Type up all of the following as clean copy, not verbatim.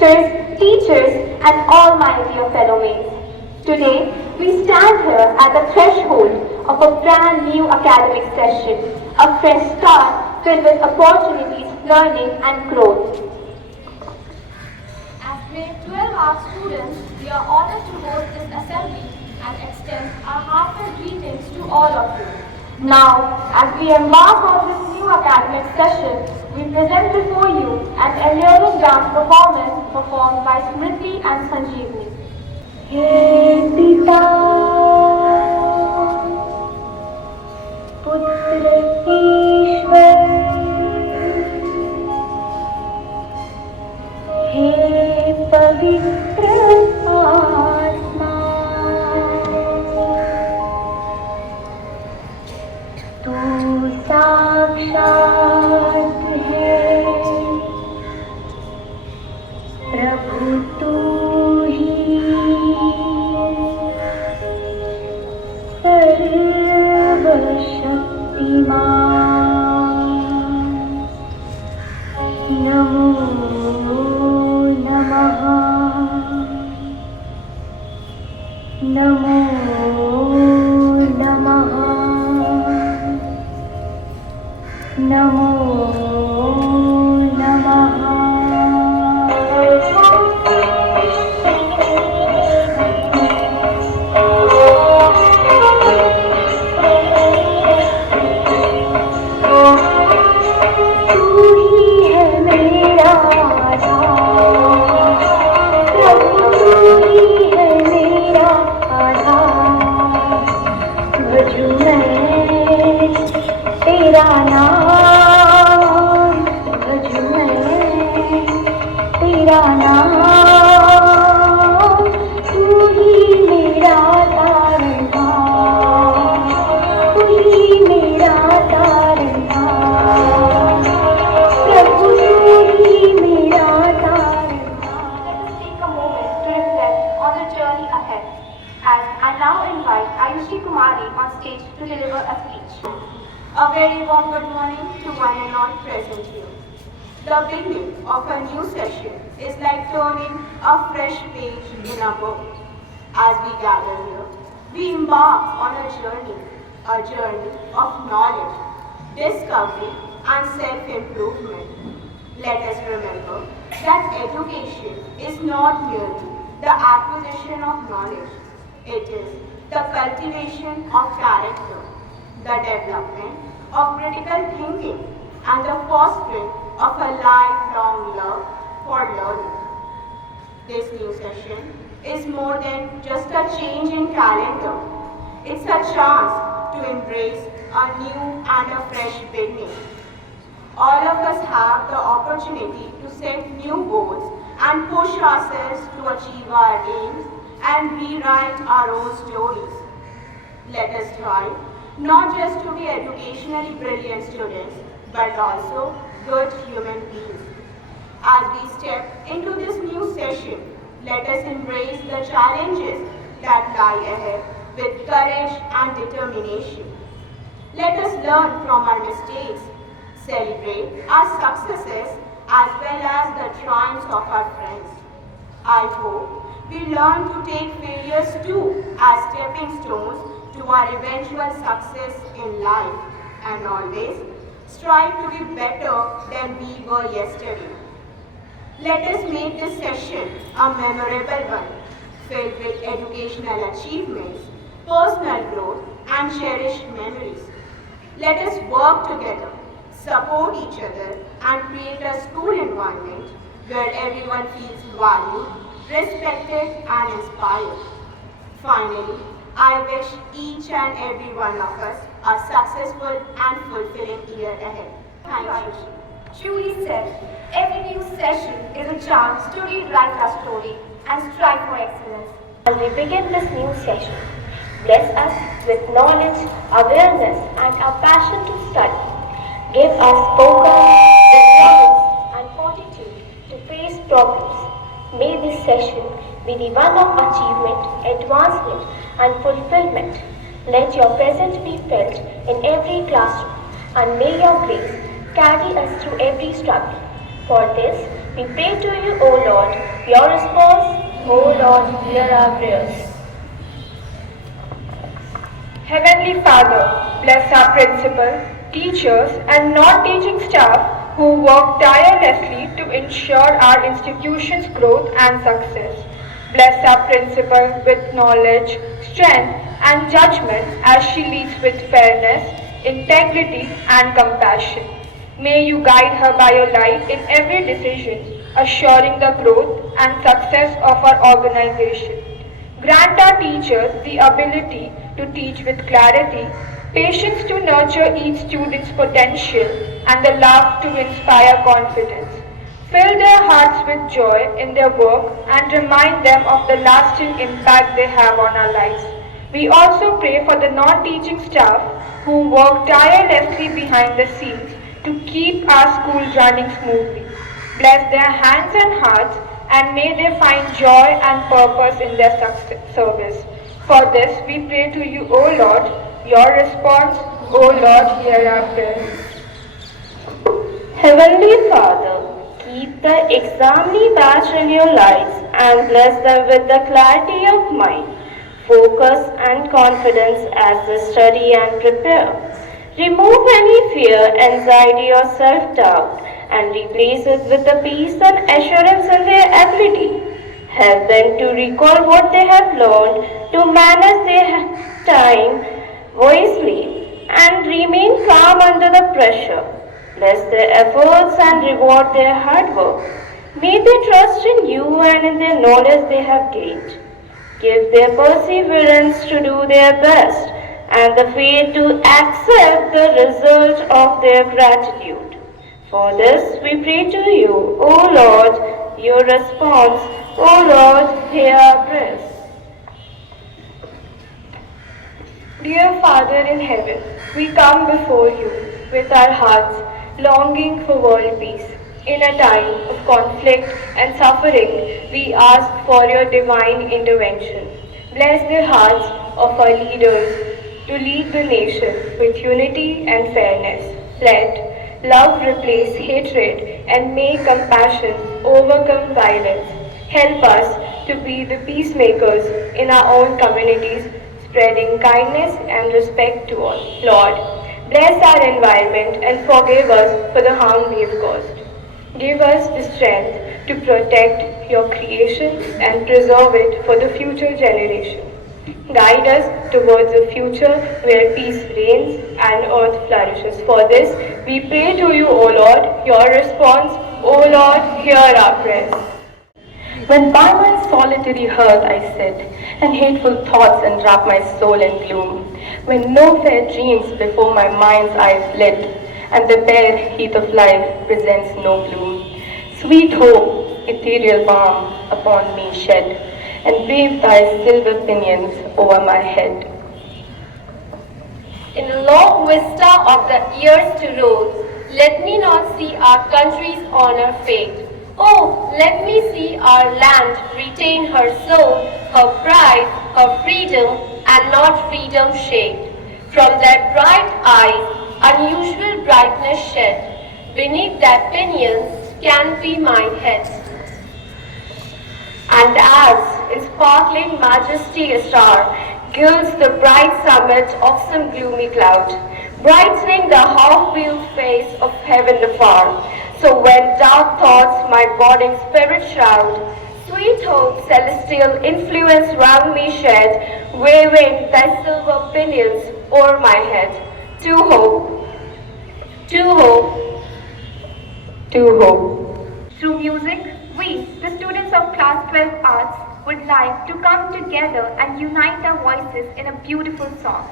sisters, teachers, and all my dear fellow mates. Today, we stand here at the threshold of a brand new academic session, a fresh start filled with opportunities, learning, and growth. As grade 12 art students, we are honored to host this assembly and extend our heartfelt greetings to all of you. Now, as we embark on this new academic session, we present before you an alluring dance performance performed by Smriti and Sanjeevni. हे पिता पुत्र ईश्वर हे पवित्र आत्मा तू साक्षात है प्रभु तू ही सर्वशक्तिमान नमो नमः नमो नमः नमो नमः तेरा नाम भजूं मैं तेरा नाम तू ही मेरा तारनहार तू ही मेरा तारनहार प्रभु तू ही मेरा तारनहार. Let us take a moment to reflect on the journey ahead as I now invite Ayushi Kumari on stage to deliver a speech. A very warm good morning to one and all present here. The beginning of a new session is like turning a fresh page in a book. As we gather here, we embark on a journey of knowledge, discovery and self-improvement. Let us remember that education is not merely the acquisition of knowledge, it is the cultivation of character, the development of critical thinking and the fostering of a lifelong love for learning. This new session is more than just a change in calendar. It's a chance to embrace a new and a fresh beginning. All of us have the opportunity to set new goals and push ourselves to achieve our aims and rewrite our own stories. Let us strive not just to be educationally brilliant students, but also good human beings. As we step into this new session, let us embrace the challenges that lie ahead with courage and determination. Let us learn from our mistakes, celebrate our successes as well as the triumphs of our friends. I hope we learn to take failures too as stepping stones to our eventual success in life and always strive to be better than we were yesterday. Let us make this session a memorable one, filled with educational achievements, personal growth and cherished memories. Let us work together, support each other and create a school environment where everyone feels valued, respected and inspired. Finally, I wish each and every one of us a successful and fulfilling year ahead. Thank you. Truly said, every new session is a chance to rewrite our story and strive for excellence. As we begin this new session, bless us with knowledge, awareness and a passion to study. Give us focus, endurance and fortitude to face problems. May this session be the one of achievement, advancement and fulfillment. Let your presence be felt in every classroom and may your grace carry us through every struggle. For this, We pray to you, O Lord. Your response, O Lord, hear our prayers. Heavenly Father, bless our principal, teachers, and non-teaching staff who work tirelessly to ensure our institution's growth and success. Bless our principal with knowledge, strength, and judgment as she leads with fairness, integrity, and compassion. May you guide her by your light in every decision, assuring the growth and success of our organization. Grant our teachers the ability to teach with clarity, patience to nurture each student's potential, and the love to inspire confidence. Fill their hearts with joy in their work and remind them of the lasting impact they have on our lives. We also pray for the non-teaching staff who work tirelessly behind the scenes to keep our school running smoothly. Bless their hands and hearts and may they find joy and purpose in their service. For this we pray to you, O Lord. Your response, O Lord, hear our prayers. Heavenly Father, keep the examine batch in your lives and bless them with the clarity of mind, focus and confidence as they study and prepare. Remove any fear, anxiety or self-doubt and replace it with the peace and assurance in their ability. Help them to recall what they have learned, to manage their time wisely and remain calm under the pressure. Bless their efforts and reward their hard work. May they trust in you and in the knowledge they have gained. Give their perseverance to do their best and the faith to accept the result of their gratitude. For this we pray to you, O Lord, your response, O Lord, hear our prayers. Dear Father in heaven, we come before you with our hearts longing for world peace. In a time of conflict and suffering, we ask for your divine intervention. Bless the hearts of our leaders to lead the nation with unity and fairness. Let love replace hatred and may compassion overcome violence. Help us to be the peacemakers in our own communities, spreading kindness and respect to all. Lord, bless our environment and forgive us for the harm we have caused. Give us the strength to protect your creation and preserve it for the future generation. Guide us towards a future where peace reigns and earth flourishes. For this, we pray to you, O Lord. Your response, O Lord, hear our prayers. When by my solitary hearth I sit, and hateful thoughts enwrap my soul in gloom, when no fair dreams before my mind's eye flit, and the bare heath of life presents no bloom, sweet hope, ethereal balm upon me shed, and wave thy silver pinions over my head. In a long vista of the years to roll, let me not see our country's honor fade. Oh, let me see our land retain her soul, her pride, her freedom, and not freedom shade. From that bright eyes, unusual brightness shed. Beneath that pinions can be my head. And as in sparkling majesty a star gilds the bright summit of some gloomy cloud, brightening the half-veiled face of heaven afar. So when dark thoughts my boding spirit shroud, sweet hope, celestial influence round me shed, waving thy silver pinions o'er my head. To hope, to hope, to hope. Through music, we, the students of Class 12 Arts, would like to come together and unite our voices in a beautiful song.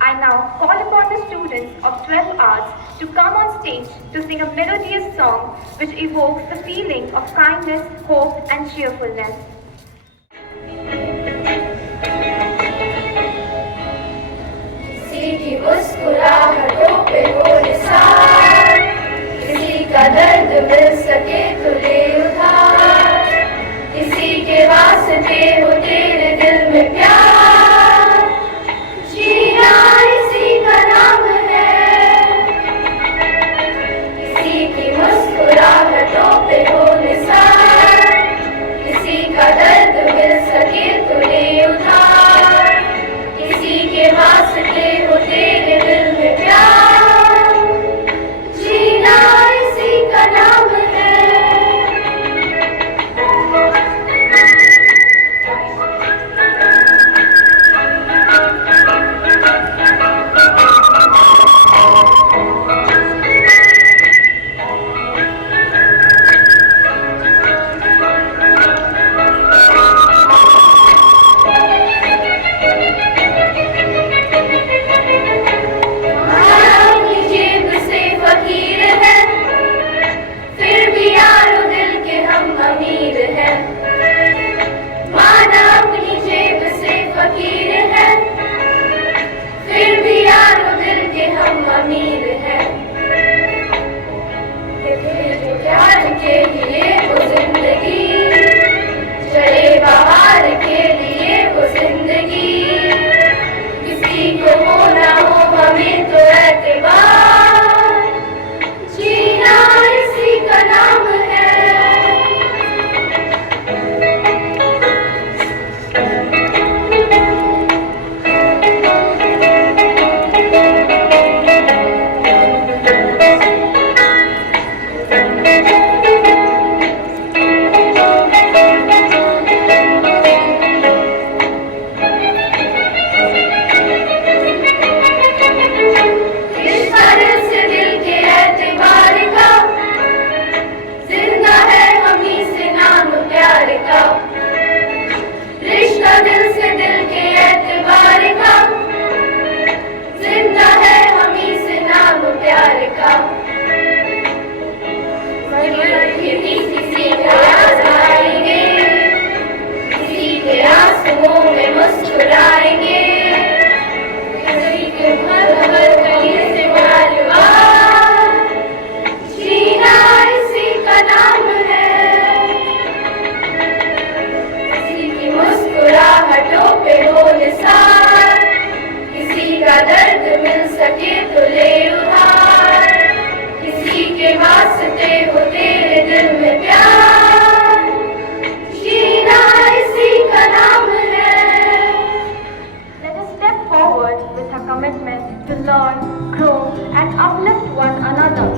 I now call upon the students of 12 Arts to come on stage to sing a melodious song which evokes the feeling of kindness, hope, and cheerfulness. किसी की मुस्कुराहटों पे हो निसार, किसी का दर्द मिल सके तो ले उधार, किसी के वास्ते हो तेरे दिल में प्यार, जीना इसी का नाम है, किसी की मुस्कुराहटों पे हो learn, grow, and uplift one another.